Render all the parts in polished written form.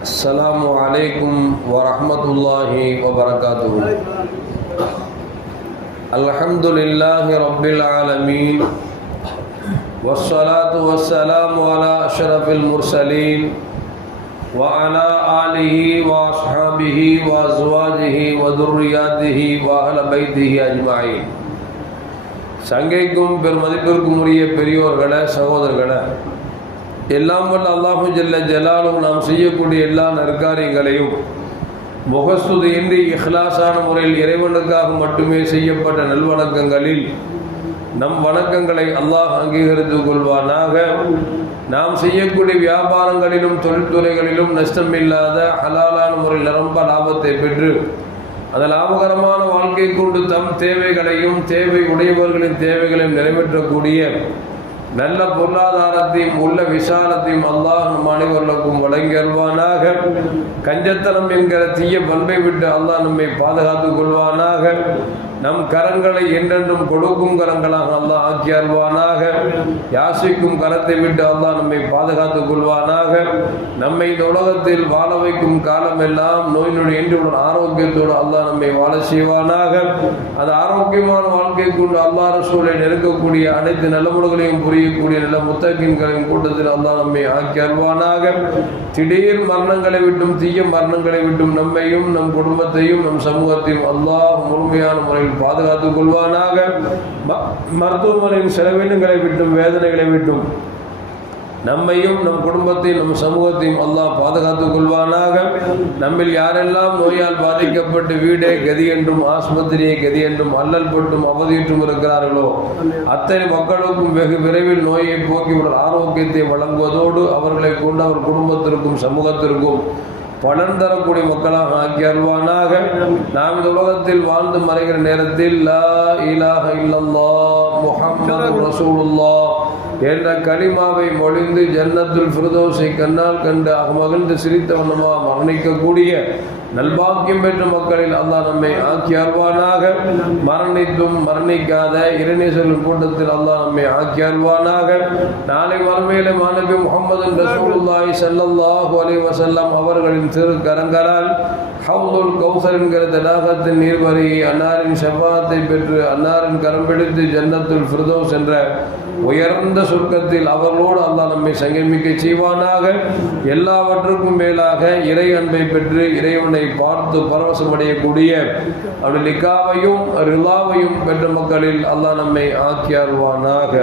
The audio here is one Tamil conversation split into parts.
السلام عليكم ورحمة الله وبركاته. الحمد لله رب العالمين والصلاة والسلام على أشرف المرسلين وعلى آله وأصحابه وأزواجه وذرياته وأهل بيته أجمعين. சங்கைக்கும் பெருமதிப்பிற்கும் உரிய பெரியோர்களே, சகோதரர்களே, எல்லாம் வல்ல அல்லாஹு ஜல்ல ஜலாலும் நாம் செய்யக்கூடிய எல்லா நற்காரியங்களையும் முகஸ்துதியின்றி இஹ்லாஸான முறையில் இறைவனுக்காக மட்டுமே செய்யப்பட்ட நல்வணக்கங்களில் நம் வணக்கங்களை அல்லாஹ் அங்கீகரித்துக் கொள்வானாக. நாம் செய்யக்கூடிய வியாபாரங்களிலும் தொழில்துறைகளிலும் நஷ்டமில்லாத ஹலாலான முறையில் நிரம்ப லாபத்தை பெற்று அந்த லாபகரமான வாழ்க்கை கொண்டு தம் தேவைகளையும் தேவை உடையவர்களின் தேவைகளையும் நிறைவேற்றக்கூடிய நல்ல பொருளாதாரத்தையும் உள்ள விசாலத்தையும் அல்லாஹ் நம் அனைவர்களுக்கும் வழங்கி அருள்வானாக. கஞ்சத்தனம் என்கிற தீய பண்பை விட்டு அல்லாஹ் நம்மை பாதுகாத்துக் கொள்வானாக. நம் கரங்களை என்றென்றும் கொடுக்கும் கரங்களாக அல்லாஹ் ஆக்கி அருள்வானாக. யாசிக்கும் கரத்தை விட்டு அல்லாஹ் நம்மை பாதுகாத்துக் கொள்வானாக. நம்மை இந்த உலகத்தில் வாழ வைக்கும் காலமெல்லாம் நோய் நொடி என்று ஆரோக்கியத்தோடு அல்லாஹ் நம்மை வாழ செய்வானாக. அது ஆரோக்கியமான வாழ்க்கை கொண்டு அல்லாஹ் ரசூலை நெருக்கக்கூடிய அனைத்து நல்லமுறைகளையும் புரியக்கூடிய நல்ல முத்தகின்களின் கூட்டத்தில் அல்லாஹ் நம்மை ஆக்கி அருள்வானாக. திடீர் மரணங்களை விட்டும் தீய மரணங்களை விட்டும் நம்மையும் நம் குடும்பத்தையும் நம் சமூகத்தையும் அல்லாஹ் முழுமையான முறையில் பாதுகாத்துக் கொள்வானாக. மருத்துவமனையின் செலவினங்களை விட்டும் வேதனைகளை விட்டும் நம்மையும் நம் குடும்பத்தையும் நம் சமூகத்தையும் அல்லாஹ் பாதுகாத்துக் கொள்வானாக. நம்மில் யாரெல்லாம் நோயால் பாதிக்கப்பட்டு வீடே கதி என்றும் ஆஸ்பத்திரியை கதி என்றும் அல்லல் பட்டும் அவதியிட்டும் இருக்கிறார்களோ அத்தனை மக்களுக்கும் வெகு விரைவில் நோயை போக்கிவிட ஆரோக்கியத்தை வழங்குவதோடு அவர்களை கொண்டு அவர் குடும்பத்திற்கும் சமூகத்திற்கும் பலன் தரக்கூடிய மக்களாக ஆக்கி அருள்வானாக. நாம் இந்த உலகத்தில் வாழ்ந்து மறைகிற நேரத்தில் லா இலாஹ இல்லல்லாஹ் முஹம்மது ரசூலுல்லாஹ் என்ற கலிமாவை மொழிந்து ஜன்னத்துல் ஃபிர்தௌஸை கண்ணால் கண்டு மகிழ்ந்து சிரித்த வண்ணமாக மரணிக்கக்கூடிய நல்பாக்கியம் பெற்ற மக்களில் அல்லாஹ் நம்மை ஆக்கி அருள்வானாக. மரணித்தும் மரணிக்காத இறைநேசரின் கூட்டத்தில் அல்லாஹ் நம்மை ஆக்கி அருள்வானாக. நாளை மறுமையிலே மாநபி முஹம்மது ரசூலுல்லாஹி ஸல்லல்லாஹு அலைஹி வஸல்லம் அவர்களின் திரு கரங்களால் ஹவுதுல் கௌசர் என்கிற தடாகத்தின் நீர்வரி அன்னாரின் ஷஃபாத்தை பெற்று அன்னாரின் கரம் பிடித்து ஜன்னத்துல் ஃபிர்தௌஸ் என்ற உயர்ந்த சொர்க்கத்தில் அவர்களோடு அல்லாஹ் நம்மை சங்கமிக்க செய்வானாக. எல்லாவற்றுக்கும் மேலாக இறை அன்பை பெற்று இறைவனை பார்த்து பரவசமடையக்கூடிய அவருடைய லிகாவையும் ரிலாவையும் பெற்ற மக்களில் அல்லாஹ் நம்மை ஆக்கி அருள்வானாக.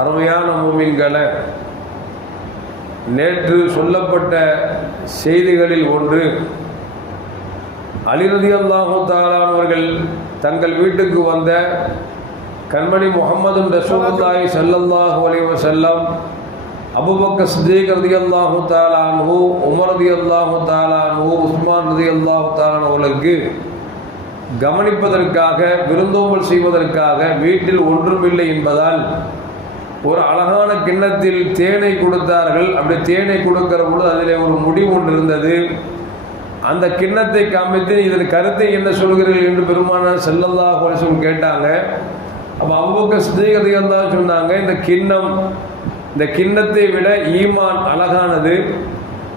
அருமையான மூமின்களே, நேற்று சொல்லப்பட்ட செய்திகளில் ஒன்று, அலி ரலியல்லாஹு தஆலா அவர்கள் தங்கள் வீட்டுக்கு வந்த கண்மணி முஹம்மது ரசூலுல்லாஹி ஸல்லல்லாஹு அலைஹி வஸல்லம், அபூபக்கர் சித்தீக் ரலியல்லாஹு தஆலா அன்ஹு, உமர் ரலியல்லாஹு தஆலா அன்ஹு, உஸ்மான் ரலியல்லாஹு தஆலா அவர்களுக்கு கவனிப்பதற்காக விருந்தோம்பல் செய்வதற்காக வீட்டில் ஒன்றுமில்லை என்பதால் ஒரு அழகான கிண்ணத்தில் தேனை கொடுத்தார்கள். அப்படி தேனை கொடுக்கிற பொழுது அதில் ஒரு முடிவு ஒன்று இருந்தது. அந்த கிண்ணத்தை காமித்து இதன் கருத்தை என்ன சொல்கிறீர்கள் என்று பெருமானார் ஸல்லல்லாஹு அலைஹி வஸல்லம் கேட்டாங்க. அப்போ அபூபக்கர் சித்தீக் ரலியல்லாஹு சொன்னாங்க, இந்த கிண்ணத்தை விட ஈமான் அழகானது.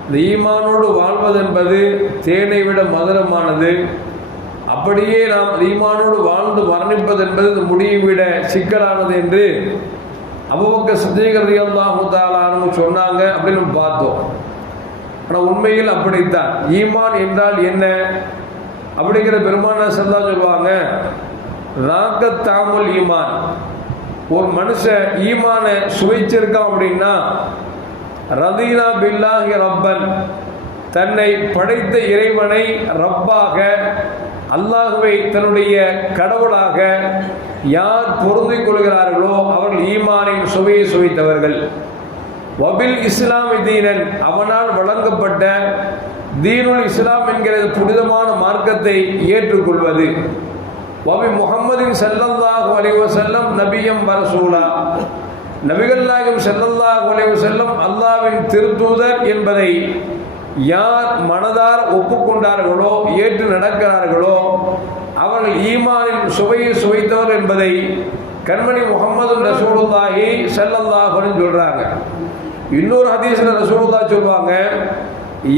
இந்த ஈமானோடு வாழ்வது என்பது தேனை விட மதுரமானது. அப்படியே நாம் ஈமானோடு வாழ்ந்து மரணிப்பது என்பது இந்த முடியை விட சிக்கலானது என்று அபூபக்கர் சித்தீக் ரலியல்லாஹு தஆலா அன்ஹு சொன்னாங்க. அப்படின்னு நம்ம பார்த்தோம். ஆனால் உண்மையில் அப்படித்தான். ஈமான் என்றால் என்ன அப்படிங்கிற பெருமானார் ஸல்லல்லாஹு சொல்லுவாங்க, ராக்கத் தாமுல் ஈமான். ஒரு மனுஷன் ஈமானை சுவைச்சிருக்கான் அப்படின்னா, ரதீனா பில்லாஹி ரப்பன், தன்னை படைத்த இறைவனை ரப்பாக, அல்லாஹுவை தன்னுடைய கடவுளாக யார் பொருந்திக் கொள்கிறார்களோ அவர்கள் ஈமானின் சுவையை சுவைத்தவர்கள். வபில் இஸ்லாமி தீனன், அவனால் வழங்கப்பட்ட தீனுல் இஸ்லாம் என்கிற புனிதமான மார்க்கத்தை ஏற்றுக்கொள்வது. வபி முஹம்மதின் ஸல்லல்லாஹு அலைஹி வஸல்லம் நபியம் வரசூலா, நபிகள் நாயகம் ஸல்லல்லாஹு அலைஹி வஸல்லம் அல்லாஹ்வின் திருத்தூதர் என்பதை யார் மனதார் ஒப்புக்கொண்டார்களோ ஏற்று நடக்கிறார்களோ அவர்கள் ஈமானின் சுவையை சுவைத்தவர் என்பதை கண்மணி முஹம்மது ரசூலுல்லாஹி ஸல்லல்லாஹு அலைஹி சொல்றாங்க. இன்னொரு ஹதீஸ்ல ரசூலுல்லாஹ் சொல்வாங்க,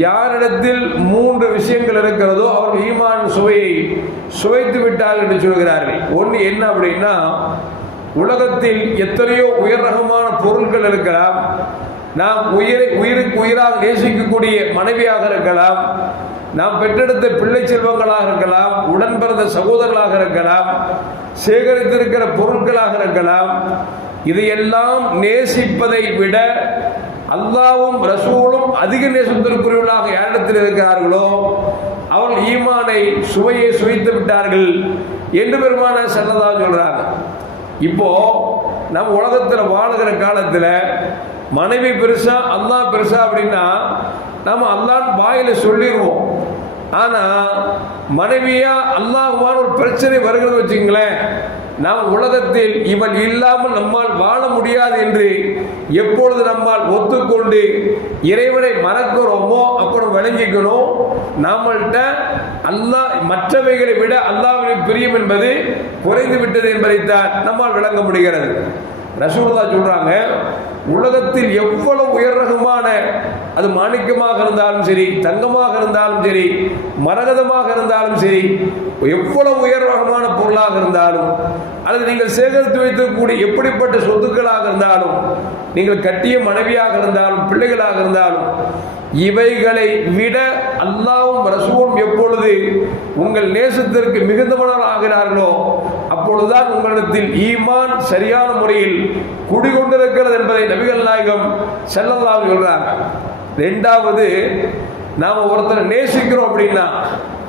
யாரிடத்தில் 3 விஷயங்கள் இருக்கிறதோ அவர்கள் ஈமான் சுவையை சுவைத்து விட்டார்கள் என்று சொல்கிறார்கள். ஒன்று என்ன அப்படின்னா, உலகத்தில் எத்தனையோ உயர் ரகமான பொருட்கள் இருக்கலாம், நாம் உயிருக்கு உயிராக நேசிக்கக்கூடிய மனைவியாக இருக்கலாம், நாம் பெற்றெடுத்த பிள்ளை செல்வங்களாக இருக்கலாம், உடன் பிறந்த சகோதரர்களாக இருக்கலாம், சேகரித்திருக்கிற பொருட்களாக இருக்கலாம். இதையெல்லாம் நேசிப்பதை விட அல்லாஹ்வும் ரசூலும் அதிக நேசத்திற்குரியவர்களாக யாரிடத்தில் இருக்கிறார்களோ அவர்கள் ஈமானை சுவையை சுவைத்து விட்டார்கள் என்று பெருமானார் ஸல்லல்லாஹு அலைஹி சொல்றாங்க. இப்போ நம்ம உலகத்தில் வாழுகிற காலத்தில் மனைவி பெருசா அல்லாஹ் பெருசா அப்படின்னா நம்ம அல்லாஹ்னு வாயில சொல்லிடுவோம். ஆனா மனைவியா அல்லாஹ்வான ஒரு பிரச்சனை வருகிறது வச்சுங்களேன், நாம் உலகத்தில் இவன் இல்லாமல் நம்மால் வாழ முடியாது என்று எப்பொழுது நம்மால் ஒத்துக்கொண்டு இறைவனை மறக்கிறோமோ அப்புறம் விளங்கிக்கணும், நம்மள்கிட்ட அல்லாஹ் மற்றவைகளை விட அல்லாஹ்வின் பிரியம் என்பது குறைந்து விட்டது என்பதைத்தான் நம்மால் விளங்க முடிகிறது. ரசூலுல்லாஹ் சொல்றாங்க, உலகத்தில் எவ்வளவு உயர் ரகமான, அது மாணிக்கமாக இருந்தாலும் சரி, தங்கமாக இருந்தாலும் சரி, மரகதமாக இருந்தாலும் சரி, எவ்வளவு உயர் ரகமான பொருளாக இருந்தாலும், அல்லது நீங்கள் சேகரித்து வைத்திருக்கக்கூடிய எப்படிப்பட்ட சொத்துக்களாக இருந்தாலும், நீங்கள் கட்டிய மனைவியாக இருந்தாலும் பிள்ளைகளாக இருந்தாலும், இவைகளை விட அல்லாஹ்வும் ரசூலும் எப்பொழுது உங்கள் நேசத்திற்கு மிகுந்தவர்கள் ஆகிறார்களோ அப்பொழுதுதான் உங்களிடத்தில் ஈமான் சரியான முறையில் குடிகொண்டிருக்கிறது என்பதை நபிகள் நாயகம் ஸல்லல்லாஹு அலைஹி சொல்றாங்க. ரெண்டாவது, நாம் ஒருத்தரை நேசிக்கிறோம் அப்படின்னா,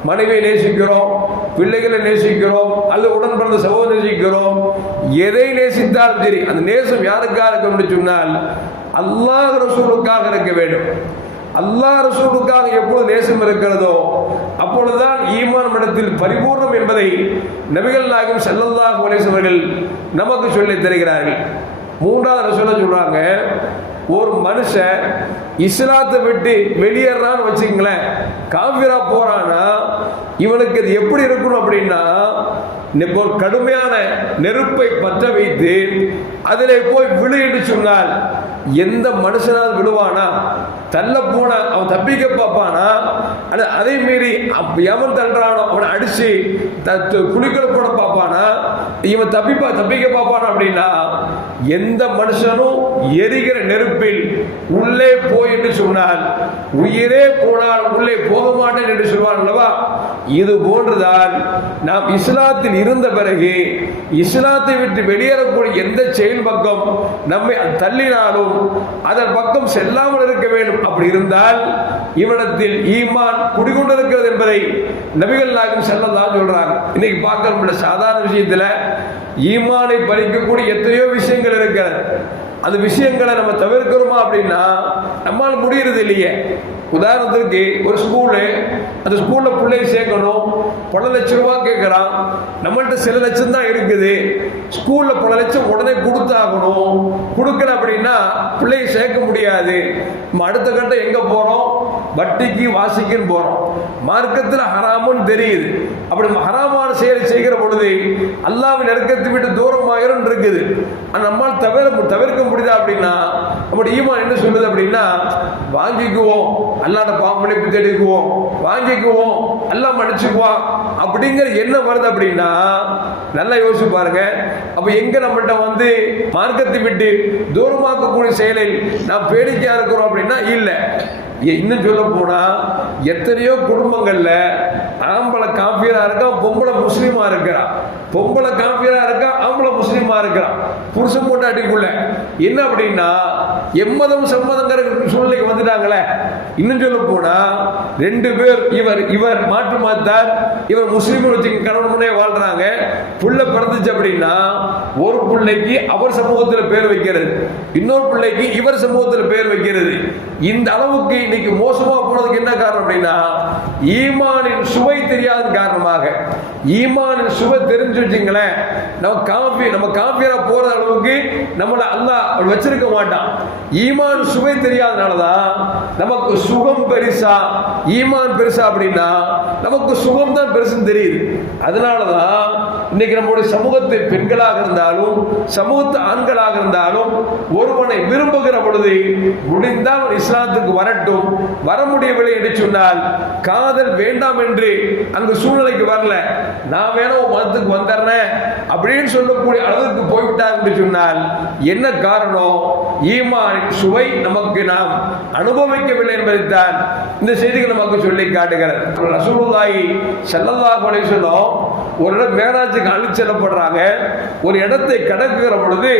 மனைவியை நேசிக்கிறோம், பிள்ளைகளை நேசிக்கிறோம், அல்லது உடன் பிறந்த சகோதரரை நேசிக்கிறோம், எதை நேசித்தாலும் சரி அந்த நேசம் யாருக்காக இருக்கும் என்று சொன்னால் அல்லாஹ் ரசூலுக்காக இருக்க வேண்டும். அல்லாஹ் ரசூலுக்காக எப்பொழுது நேசம் இருக்கிறதோ அப்பொழுதுதான் ஈமான் இடத்தில் பரிபூர்ணம் என்பதை நபிகள் நாயகம் ஸல்லல்லாஹு அலைஹி அவர்கள் நமக்கு சொல்லித் தருகிறார்கள். மூன்றாவது ரசூலுல்லாஹ் சொல்றாங்க, ஒரு மனுஷன் இஸ்லாத்தை விட்டு வெளியேறான்னு வச்சுங்களேன், காஃபிரா போறானா, இவனுக்கு இது எப்படி இருக்கணும் அப்படின்னா, ஒரு கடுமையான நெருப்பை பற்ற வைத்து அதிலே போய் விழு என்று சொன்னால் எந்த மனுஷனால் விழுவானா? தள்ள போன அவன் தப்பிக்க பார்ப்பானா? அதை மீறி எவன் தள்ளுறானோ அவனை அடிச்சு குளிக்கல போட பார்ப்பானா? இவன் தப்பிக்க பார்ப்பானா? அப்படின்னா எந்த மனுஷனும் எரிகிற நெருப்பில் உள்ளே போய் என்று சொன்னால் உயிரே போனால் உள்ளே போக மாட்டேன் என்று சொல்வான் அல்லவா? இது போன்றுதான் நாம் இஸ்லாத்தில் இருந்த பிறகு இஸ்லாத்தை விட்டு வெளியேறக்கூடிய எந்த செயல் பக்கம் நம்மை தள்ளினாலும் அதன் பக்கம் செல்லாமல் இருக்க வேண்டும். அப்படி இருந்தால் இவனத்தில் ஈமான் குடிகொண்டிருக்கிறது என்பதை நபிகள் நாயகம் ஸல்லல்லாஹு அலைஹி சொல்றாங்க. இன்னைக்கு பார்க்க சாதாரண விஷயத்துல ஈமானை பறிக்கக்கூடிய எத்தனையோ விஷயங்கள் இருக்கிறது. அந்த விஷயங்களை நம்ம தவிர்க்கிறோமா அப்படின்னா நம்மால் முடியறது இல்லையே. உதாரணத்திற்கு ஒரு ஸ்கூலு, அந்த ஸ்கூல்ல பிள்ளையை சேர்க்கணும், பல லட்சம் ரூபாய் கேட்கறான், நம்மள்ட்ட சில லட்சம் தான் இருக்குது, ஸ்கூல்ல பல லட்சம் உடனே கொடுத்தாகணும், கொடுக்கல அப்படின்னா பிள்ளையை சேர்க்க முடியாது. நம்ம அடுத்த கட்டம் எங்க போறோம்? வட்டிக்கு வாசிக்குன்னு போறோம். மார்க்கத்தில் ஹராமுன்னு தெரியுது. அப்படி ஹராமான செயலை செய்கிற பொழுது அல்லாஹ்வின் நெருக்கத்தை விட்டு தூரமாயிரும் இருக்குது. நம்மால் தவிர்க்க முடியுதா அப்படின்னா நம்முடைய ஈமான் என்ன சொல்லுது அப்படின்னா, வாங்கிக்குவோம், அல்லாஹ்ட பாவம் மன்னிப்பு தேடிக்குவோம், வாங்கிக்குவோம், அல்லாஹ் மன்னிச்சுக்குவான் அப்படிங்கிற எண்ணம் வருது அப்படின்னா நல்லா யோசிச்சு பாருங்க. அப்ப எங்க நம்மள்ட்ட மார்க்கத்தை விட்டு தூரமாக்கக்கூடிய செயலில் நாம் பேடிக்கையா இருக்கிறோம் அப்படின்னா இல்லை. இன்னும் சொல்ல போனா எத்தனையோ குடும்பங்கள்ல ஆம்பளை காஃபியரா இருக்கா, பொம்பளை முஸ்லீமா இருக்கிறா, பொம்பளை காஃபியரா இருக்கா, ஆம்பளை முஸ்லீமா இருக்கிறான், புருஷன் பொண்டாட்டிக்குள்ள என்ன அப்படின்னா எம்மதம் சம்மதங்கிற சூழ்நிலைக்கு வந்துட்டாங்களே. இன்னும் சொல்ல போனா 2 பேர், இவர் மாற்று மாத்தார், இவர் முஸ்லீம் வச்சு கணவன் முன்னே வாழ்றாங்க, புள்ள பிறந்துச்சு அப்படின்னா ஒரு பிள்ளைக்கு அவர் சமூகத்தில் பேர் வைக்கிறது, இன்னொரு பிள்ளைக்கு இவர் சமூகத்தில் பேர் வைக்கிறது. இந்த அளவுக்கு இன்னைக்கு மோசமா போனதுக்கு என்ன காரணம் அப்படின்னா ஈமானின் சுவை தெரியாத காரணமாக. ஈமானின் சுவை தெரிஞ்சு வச்சுங்களேன், நம்ம காஃபியரா போற அளவுக்கு நம்மள அல்லாஹ் வச்சிருக்க மாட்டான். ஈமான் சுவை தெரியாதனாலதான் நமக்கு சுகம் பெருசா, ஈமான் பெருசா அப்படின்னா நமக்கு சுகம் தான் பெருசுன்னு தெரியுது. அதனாலதான் இன்னைக்கு நம்முடைய சமூகத்து பெண்களாக இருந்தாலும் சமூகத்து ஆண்களாக இருந்தாலும் ஒருவனை விரும்புகிற பொழுது முடிந்தால் இஸ்லாத்துக்கு வரட்டும், வர முடியவில்லை என்று சொன்னால் காதல் வேண்டாம் என்று அங்கு சூழ்நிலைக்கு வரல, நான் வேணும் மதத்துக்கு வந்துடுறேன் அப்படின்னு சொல்லக்கூடிய அளவுக்கு போய்விட்டார் என்று சொன்னால் என்ன காரணம்? ஈமானின் சுவை நமக்கு நாம் அனுபவிக்கவில்லை என்பதைத்தான் இந்த செய்திகள் நமக்கு சொல்லி காட்டுகிறது. ரசூலுல்லாஹி ஸல்லல்லாஹு அலைஹி வஸல்லம் ஒரு இடம் மேராஜுக்கு அழைத்து செல்லப்படுறாங்க. ஒரு இடத்தை கடக்குகிற பொழுது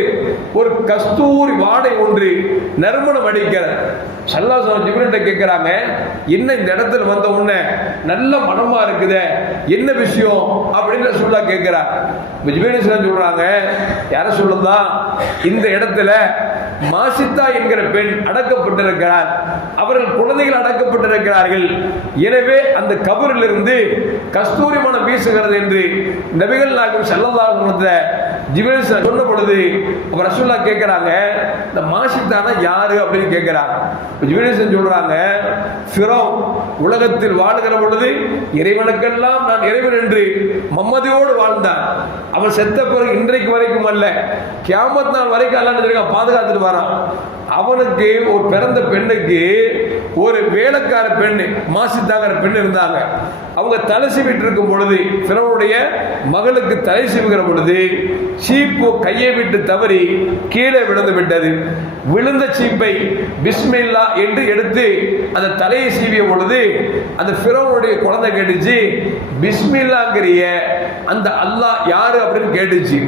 ஒரு கஸ்தூரி வாடை ஒன்று நறுமணம் அடிக்கிறது. ஸல்லல்லாஹு அலைஹி வஸல்லம் ஜிப்ரீல்கிட்ட கேட்கிறாங்க, என்ன இந்த இடத்துல வந்த உடனே நல்ல மனமா இருக்குதே, என்ன விஷயம் அப்படின்னு ரசூலுல்லாஹ் கேட்கிறார். ஜிப்ரீல் சொல்றாங்க, யார சொல்லுதா, இந்த இடத்துல மாசித்தா என்கிற பெண் அடக்கப்பட்டிருக்கிறார், அவர்கள் குழந்தைகள் அடக்கப்பட்டிருக்கிறார்கள், எனவே அந்த கபரில் இருந்து கஸ்தூரி மனம் வீசுகிறது என்று நபிகள் நாயகம் ஸல்லல்லாஹு அலைஹி வஸல்லம் ஜிப்ரீல் சொன்ன பொழுது அப்ப ரசூலுல்லாஹ் கேட்கிறாங்க, இந்த மாசித்தானா யாரு அப்படின்னு கேட்கிறாங்க. ஜிப்ரீல் சொல்றாங்க, ஃபிரௌன் உலகத்தில் வாழுகிற பொழுது இறைவனுக்கெல்லாம் நான் இறைவன் என்று மம்மதியோடு வாழ்ந்தான். அவன் செத்த பிறகு இன்றைக்கு வரைக்கும் அல்ல, கியாமத் நாள் வரைக்கும் அல்லாஹ் பாதுகாத்துட்டு வரான். அவனுக்கு ஒரு பிறந்த பெண்ணுக்கு ஒரு வேலைக்கார பெண்ணு மாசித்தாங்கிற பெண் இருந்தாங்க. அவங்க தலை சீவிட்டு இருக்கும் பொழுது, ஃபிரௌனுடைய மகளுக்கு தலை சீவுகிற பொழுது சீப்பு கையை விட்டு தவறி கீழே விழுந்து விட்டது. விழுந்த சீப்பை பிஸ்மில்லா என்று எடுத்து அந்த தலையை சீவிய பொழுது அந்த ஃபிரௌனுடைய குழந்தை கேட்டுச்சு, பிஸ்மில்லாங்கிறிய அந்த அல்லாஹ் யாரு அப்படின்னு கேட்டுச்சு.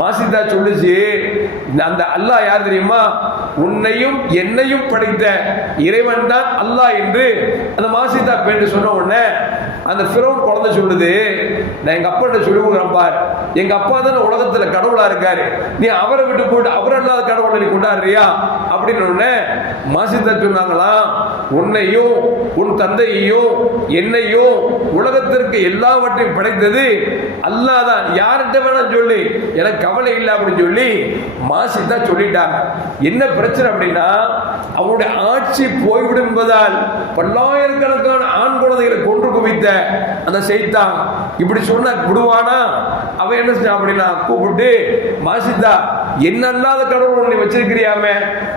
மாசிதா சொல்லுச்சு, அந்த அல்லாஹ் யார் தெரியுமா, உன்னையும் என்னையும் படைத்த இறைவன் தான் அல்லாஹ் என்று அந்த மாசிதா பெண் சொன்ன உடனே அந்த ஃபிரௌன் குழந்தை சொல்லுது, நான் எங்க அப்பா சொல்லி கொடுக்குறேன் பார், எங்க அப்பா தானே உலகத்துல கடவுளா இருக்காரு, நீ அவரை விட்டு போட்டு அவர் அல்லாத கடவுளை நீ கொண்டாடுறியா அப்படின்னு உடனே மாசிதா சொன்னாங்களாம், உன்னையும் உன் தந்தையையும் என்னையும் உலகத்திற்கு எல்லாவற்றையும் படைத்தது அல்லாஹ் தான், யார்கிட்ட வேணா சொல்லி எனக்கு கவலை இல்லை அப்படின்னு சொல்லி மாசிதா சொல்லிட்டாங்க. என்ன பிரச்சனை அப்படின்னா, அவனுடைய ஆட்சி போய்விடும் என்பதால் பல்லாயிரக்கணக்கான ஆண் குழந்தைகளை கொன்று குவித்த அந்த செய்தான் இப்படி சொன்னா விடுவானா? அவன் என்ன செஞ்சான் அப்படின்னா, கூப்பிட்டு மாசிதா என்ன அல்லாத கடவுள் ஒன்று வச்சிருக்கிறியாமே,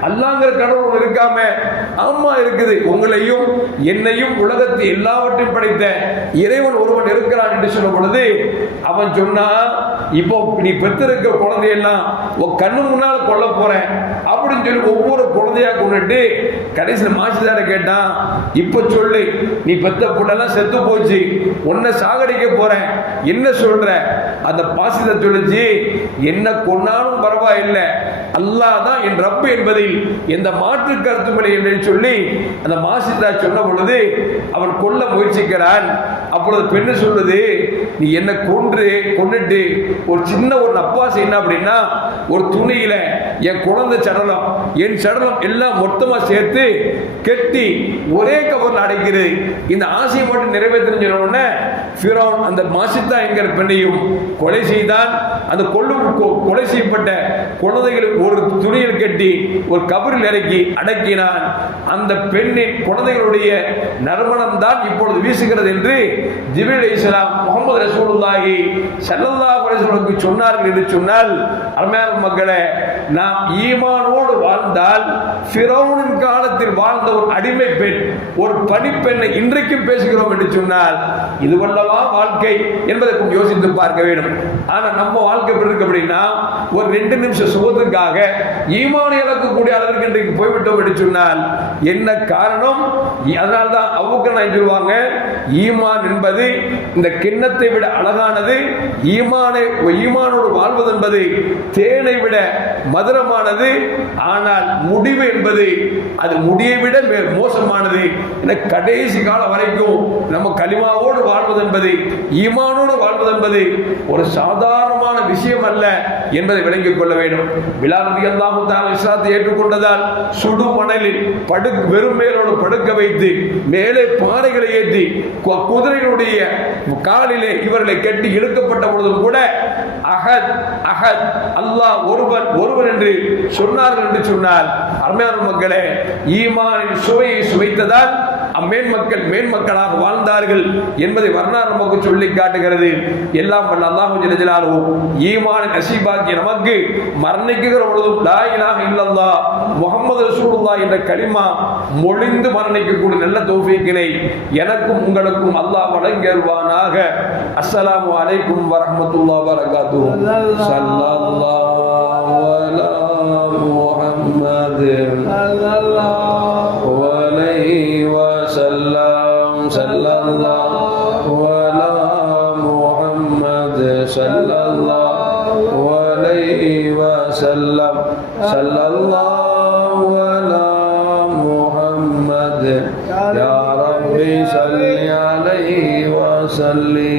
அல்லாங்கிற கடவுள் ஒன்று இருக்காம? ஆமா இருக்குது, உங்களையும் என்னையும் உலகத்தை எல்லாவற்றையும் படைத்த இறைவன் ஒருவன் இருக்கிறான் என்று சொன்ன பொழுது அவன் சொன்னா, இப்போ நீ பெற்றிருக்க குழந்தையெல்லாம் உன் கண்ணு முன்னால் கொல்ல போறேன் அப்படின்னு சொல்லி ஒவ்வொரு குழந்தையா கொண்டுட்டு கடைசியில் மாசிதார கேட்டான், இப்ப சொல்லு, நீ பெத்த பொண்ணெல்லாம் செத்து போச்சு, உன்னை சாகடிக்க போறேன், என்ன சொல்ற? அந்த பாசித சொல்லுச்சு, என்ன கொன்னாலும் பரவாயில்லை, அல்லாஹ் தான் என் ரப்பு என்பதில் எந்த மாற்று கருத்துமில்லை என்று சொல்லி அந்த மாசிதா சொன்ன பொழுது அவன் கொல்ல முயற்சிக்கிறான். அப்பொழுது பெண்ணு சொல்லுது, நீ என்ன கொன்னுட்டு ஒரு சின்ன ஒரு நப்பாசை என்ன அப்படின்னா, ஒரு துணியில என் குழந்தை சடலம் என் சடலம் எல்லாம் மொத்தமா சேர்த்து கெட்டி ஒரே கவர்ல அடைக்கிறது, இந்த ஆசையை மட்டும் நிறைவேற்றணும் சொன்ன உடனே ஃபிரௌன் அந்த மாசிதா என்கிற பெண்ணையும் கொலை செய்தான். அந்த கொலை செய்யப்பட்ட குழந்தைகளை ஒரு துணியில் கட்டி ஒரு கபரில் இறக்கி அடக்கினான். அந்த பெண்ணின் குழந்தைகளுடைய நறுமணம் தான் இப்பொழுது வீசுகிறது என்று ஜிப்ரீல் அலைஹிஸ்ஸலாம் முஹம்மது ரசூலுல்லாஹி ஸல்லல்லாஹு அலைஹி வஸல்லம் சொன்னார்கள் என்று சொன்னால், அருமையான மக்களே, நாம் ஈமானோடு வாழ்ந்தால் ஃபிரௌனின் காலத்தில் வாழ்ந்த ஒரு அடிமை பெண், ஒரு பணிப்பெண்ணை இன்றைக்கும் பேசுகிறோம் என்று சொன்னால் இதுவல்லவா வாழ்க்கை என்பதை யோசித்து பார்க்க வேண்டும். ஆனா நம்ம வாழ்க்கை எப்படி இருக்கு அப்படின்னா, ஒரு 2 நிமிஷம் சுகத்துக்காக ஈமானை இழக்கக்கூடிய அளவிற்கு இன்றைக்கு போய்விட்டோம் என்று சொன்னால் என்ன காரணம்? அதனால்தான் அபூபக்கர் சொல்லுவாங்க, ஈமான் என்பது இந்த கிண்ணத்தை விட அழகானது, ஈமானோடு வாழ்வது என்பது தேனை விட மதுரமானது, ஆனால் முடிவு என்பது அது முடியை விட மோசமானது. கடைசி காலம் வரைக்கும் நம்ம கலிமாவோடு வாழ்வது என்பது, ஈமானோடு வாழ்வது என்பது ஒரு சாதாரணமான விஷயம் அல்ல என்பதை விளங்கிக் கொள்ள வேண்டும். பிலால் ரலியல்லாஹு தஆலா இஸ்லாத்தை ஏற்றுக்கொண்டதால் சுடு மணலில் வெறும் மேலோடு படுக்க வைத்து மேலே பாறைகளை ஏற்றி குதிரையினுடைய காலிலே இவர்களை கட்டி இழுக்கப்பட்ட பொழுதும் கூட அஹத் அஹத் அல்லாஹ் ஒருவன் என்று சொன்னார்கள் என்று சொன்னால், அருமையான மக்களே, ஈமானின் சுவையை சுவைத்ததால் மேன்மக்களாக வாழ்ந்தார்கள் என்பதை வரலாறு நமக்கு சொல்லி காட்டுகிறது. எல்லாம் வல்ல அல்லாஹ் ஜல்ல ஜலாலுஹு ஈமான நசீபாக்கி நமக்கு மரணிக்குகிற பொழுதும் லா இலாஹ இல்லல்லாஹ் முஹம்மது ரசூலுல்லாஹ் என்ற கலிமா மொழிந்து மரணிக்கக்கூடிய நல்ல தௌஃபீக்கினை எனக்கும் உங்களுக்கும் அல்லாஹ் வழங்கியருள்வானாக. அஸ்ஸலாமு அலைக்கும் வரஹ்மத்துல்லாஹி வபரகாத்துஹு. ஸல்லல்லாஹு அலா முஹம்மது ஸல்லல்லாஹு அலைஹி வஸல்லம். ஸல்லல்லாஹு அலா முஹம்மது ஸல்லல்லாஹு அலைஹி வஸல்லம். ஸல்லல்லாஹு அலா முஹம்மது யா ரப்பி ஸல்லி அலைஹி வஸல்லிம்.